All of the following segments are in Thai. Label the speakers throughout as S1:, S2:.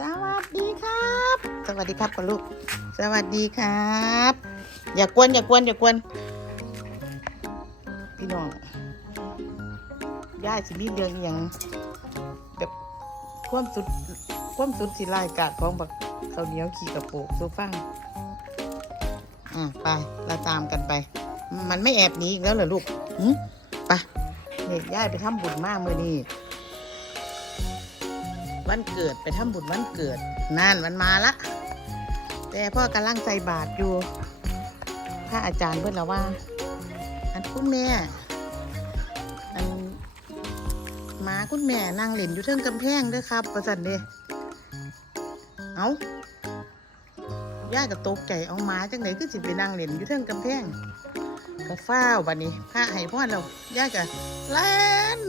S1: สวัสดีครับ สวัสดีครับก่อนลูก สวัสดีครับ อย่ากวน อย่ากวน อย่ากวน พี่น้องย่าสิมีเรื่องอย่างแบบความสุดความสุดสิรายกาดของบักข้าวเหนียวขี่กระโปงโซฟังอะไปเราตามกันไป มันไม่แอบหนีอีกแล้วเหรอลูกไปเด็กย่ายไปทำบุญมากมือนี้ วันเกิดไปทำบุญวันเกิดนั่นมันมาละ แต่พ่อกำลังใส่บาตรอยู่พระอาจารย์เพื่อนเราว่า อันคุณแม่อันมาคุณแม่นั่งเล่นอยู่เทิงกำแพงด้อครับ ประสันเดเอาย่าก็ตกใจเอาหมาจังไหนคือสิไปนั่งเล่นอยู่เทิงกำแพงก็ฟ้าวบัดนี้พระให้พ่อเราย่าก็แล่น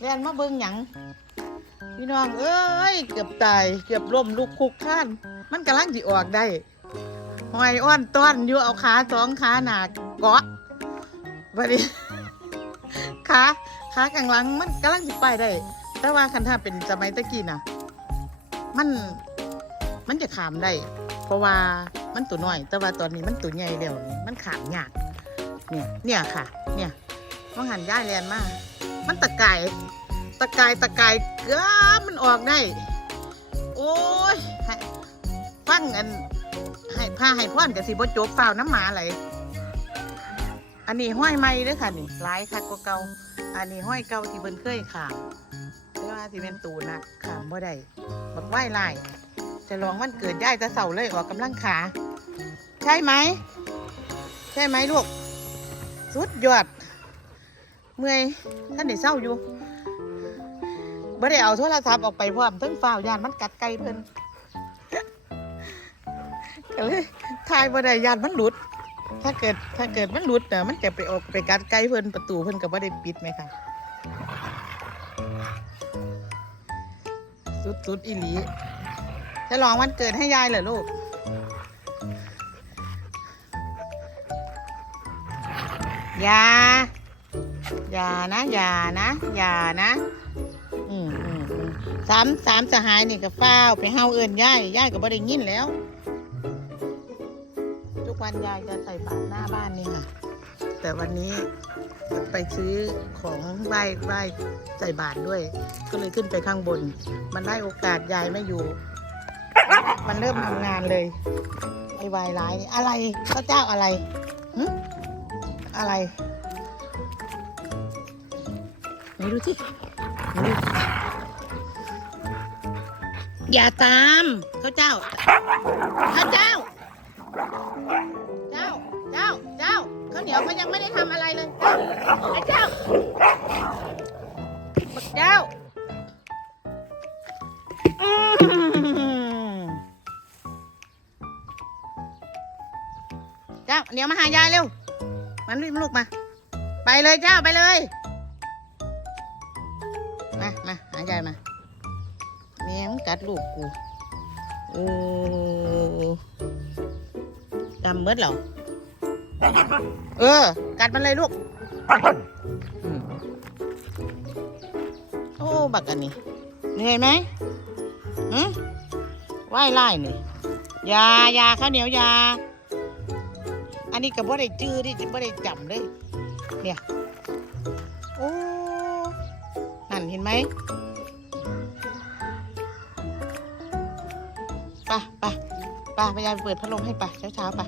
S1: แล่นมาเบิ่งหยัง พี่น้องเอ้ยเกือบตายเกือบล้มลุกคุกข้าน มันกำลังสิออกได้หอยอ้อนต้อนอยู่เอาขาสองขาหนาเกาะบัดนี้ขาขากลางหลังมันกำลังสิไปได้ แต่ว่าคันถ้าเป็นสมัยตะกี้น่ะ มันมันจะขามได้ เพราะว่ามันตัวน้อย แต่ว่าตอนนี้มันตัวใหญ่แล้วนี่มันขามยากเนี่ยเนี่ยค่ะ เนี่ยมันหันย่ายแลนมากมันตะไกาย ตะกายตะกายเกือมันออกได้ โอ้ยฟังอัน ให้ผ้าให้พ่อนกับสิบจบเปล่าน้ำหมาไหลอันนี้ห้อยไม้ด้วยค่ะนี่ลายคักกว่าเก่าอันนี้ห้อยเก่าที่เพิ่นเคยขามแต่ว่าที่เป็นตูนะขามบ่ได้บักไหว้ลายจะลองวันเกิดย่าจะเสาเลยออกกำลังขา ใช่ไหม ใช่ไหมลูก สุดยอด เมื่อยท่านได้เศร้าอยู่ บ่ได้เอาโทรศัพท์ออกไปพร้อมทั้งฟ้าวยานมันกัดไก่เพิ่นก็เลยทายบ่ได้ยานมันหลุด ถ้าเกิดถ้าเกิดมันหลุดน่ะมันจะไปออกไปกัดไก่เพิ่นประตูเพิ่นก็บ่ได้ปิดไหมคะสุดสุดๆอีหลีฉลองวันเกิดให้ยายเหรอลูกอย่าอย่านะ อย่านะ อย่านะ อืมอืมอืมสามสามสหายนี่ก็เฝ้าวไปเฮาเอินย่ายย่ายก็บ่ได้ยินแล้ว ทุกวันยายจะใส่บาตรหน้าบ้านนี่ค่ะ แต่วันนี้ไปซื้อของไหว้ไหว้ใส่บาตรด้วย ก็เลยขึ้นไปข้างบน มันได้โอกาสยายไม่อยู่ มันเริ่มทำงานเลยไอ้วายร้ายนี่อะไรพระเจ้าอะไรหึอะไรไหนดูที่ อย่าตามเขาเจ้าข้าเจ้า เจ้า เจ้า เจ้าข้าวเหนียวเขายังไม่ได้ทำอะไรเลยไอ้เจ้าบักเจ้าเจ้าเหนียวมาหายายเร็วมันรีบลูกมา ไปเลยเจ้าไปเลย มามาหายายมาแม่งกัดลูกกูโอ้ดำเมื่อเหรอเออ กัดมันเลยลูก โอ้ บักอันนี้เหนื่อยไหมหืมว่ายไล่นี่ยายาข้าวเหนียวยา อันนี้กับว่าได้จื้อที่บ่ได้จำเลยเนี่ย ห็นไหมไปไปไปไปยายเปิดพัดลมให้ไปเช้าเช้าๆไป